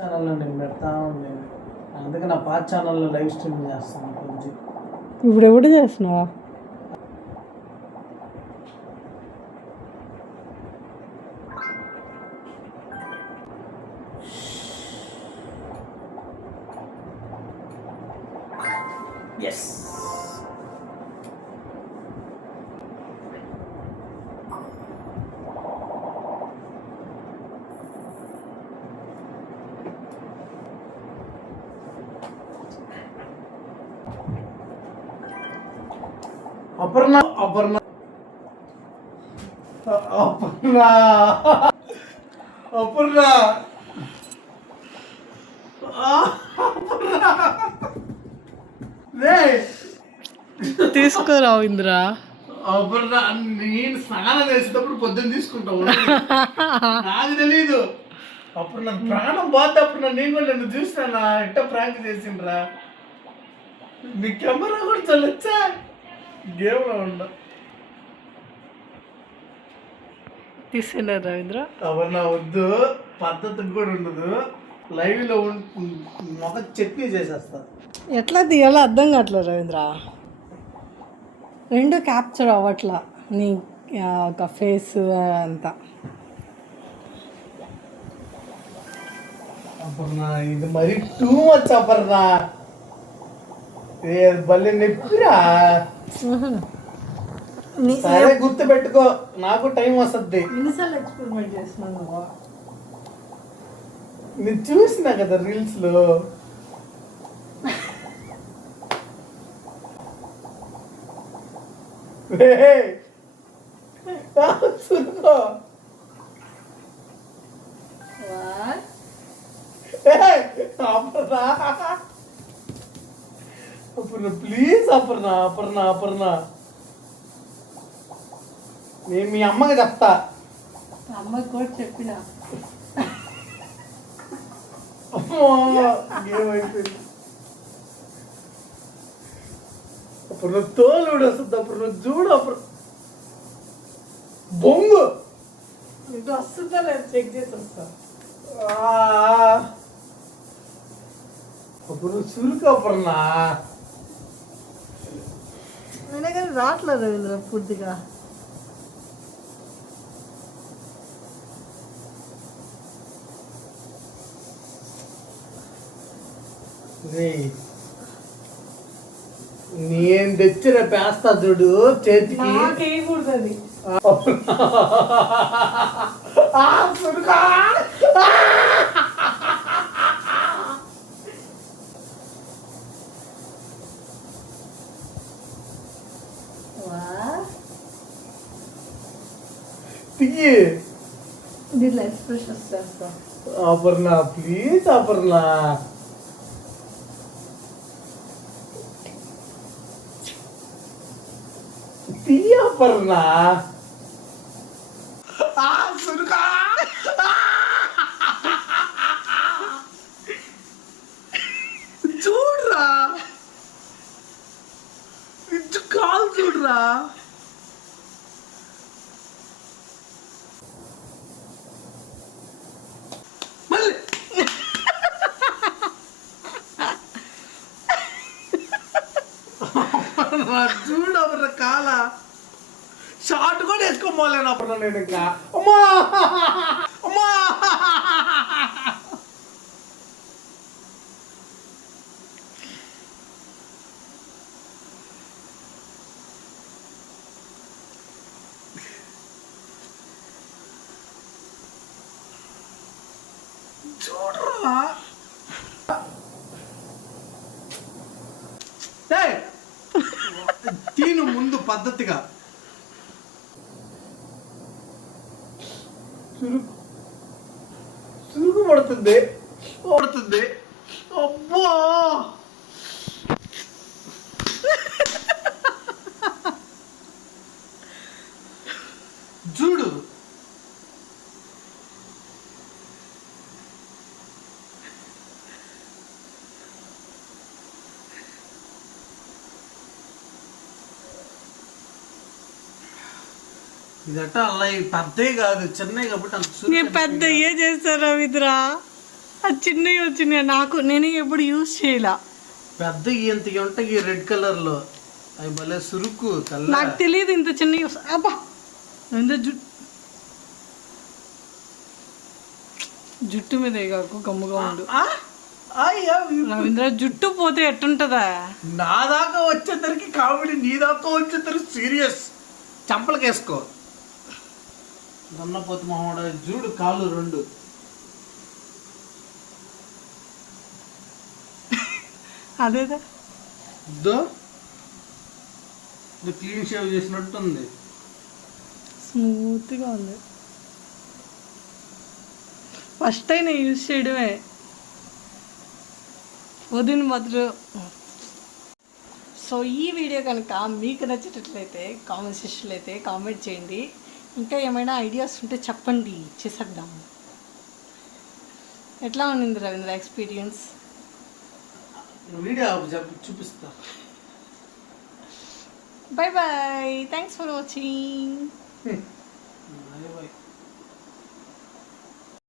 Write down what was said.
ఛానల్లో నేను పెడతా ఉండేది, అందుకే నా పాత ఛానల్లో లైవ్ స్ట్రీమ్ చేస్తాను పబ్జి. ఇప్పుడు ఎప్పుడు చేస్తున్నావా? ఎస్ అపర్ణ అపర్ణ అపర్ణ అపర్ణ తీసుకోరావు ఇంద్రా. అపర్ణ నేను స్నానం చేసేటప్పుడు పొద్దున్న తీసుకుంటావు, నాకు తెలీదు. అప్పుడు నాకు ప్రాణం బాధ. అప్పుడు నేను కూడా నన్ను చూసినా ఎట్ట ప్రాంక్ చేసిండ్రా. నీ కెమెరా కూడా చల్లొచ్చా గేమ్లో ఉండ తీసేనా రవీంద్ర? అవన్నా వద్దు, పద్ధతి కూడా ఉండదు. లైవ్లో మొక్క చట్నీ చేసేస్తా. ఎట్లా తీయాలో అర్థం కావట్లేదు రవీంద్ర. రెండు క్యాప్చర్ అవ్వట్లా నీ ఒక ఫేస్ అంతా. అపర్ణ ఇది మరి టూ మచ్ అపర్ణ, భలే నొప్పిరా. సరే గుర్తు పెట్టుకో, నాకు టైం వస్తుంది. ఎన్నిసార్లు ఎక్స్పెరిమెంట్ చేస్తున్నాను? నేను చూసినా కదా రీల్స్ లో. సురుకో అపర్ణ ప్లీజ్ అపర్ణ అపర్ణ అపర్ణ, నేను మీ అమ్మకి చెప్తా. అమ్మకి కూడా చెప్పిన. ఏమైపోయింది అప్పుడు తోలు వస్తుంది. అప్పుడు చూడు అప్పుడు బొంగు ఇది వస్తుందా లేదు చెక్ చేసి వస్తా. అప్పుడు సురుకు అపర్ణ. అయినా కానీ రావట్లేదు రవీంద్ర పూర్తిగా. నేను తెచ్చిన పేస్తా చూడు చేతికి. నాకేయకూడదు అది. సురుకా తీయి. దీంట్లో ఎక్స్ప్రెషన్స్ చేస్తా. అపర్ణ ప్లీజ్ అపర్ణ. తీయ అపర్ణ. సురుకా చూడరా, కాలు చూడరా. మళ్ళీ చూడవర కాల షార్ట్ కూడా వేసుకోపోలేను అప్పుడు నేను ఇంకా. అమ్మా అమ్మా చూడరా. తీను ముందు పద్ధతిగా. సురుకు పడుతుంది పడుతుంది. అబ్బో చూడు. ఇదట అలా పెద్ద కాదు, చిన్నవి కాబట్టి అంత నేను పెద్ద ఏ చేస్తాను రవీంద్ర. చిన్నవి వచ్చినాయి నాకు, నేను ఎప్పుడు యూజ్ చేయలే. పెద్ద ఇంతకి ఉంటాయి రెడ్ కలర్ లో, అవి భలే సురుకు తెల్ల. నాకు తెలియదు ఇంత చిన్నవి అబ్బా. ఎంత జుట్టు మీద కాకు గమ్ముగా ఉండు. రవీంద్ర జుట్టు పోతే ఎట్టుంటదా? నా దాకా వచ్చేసరికి కామెడీ, నీ దాకా వచ్చేసరికి సీరియస్. చంపలకేసుకో దన్నపోతు మొహమ్మడ. చూడు కాళ్ళు రెండు. అదేదా క్లీన్ షేవ్ చేసినట్టుంది. స్మూత్గా ఉంది. ఫస్ట్ అయినా యూజ్ చేయడమే. వదిన మాత్రం. సో ఈ వీడియో కనుక మీకు నచ్చేటట్లయితే కామెంట్ సెక్షన్లో అయితే కామెంట్ చేయండి. ఇంకా ఏమైనా ఐడియాస్ ఉంటే చెప్పండి, చేసేద్దాం. ఎట్లా ఉండింది రవీంద్ర ఎక్స్పీరియన్స్? వీడియో చూపిస్తా. Bye bye, thanks for watching.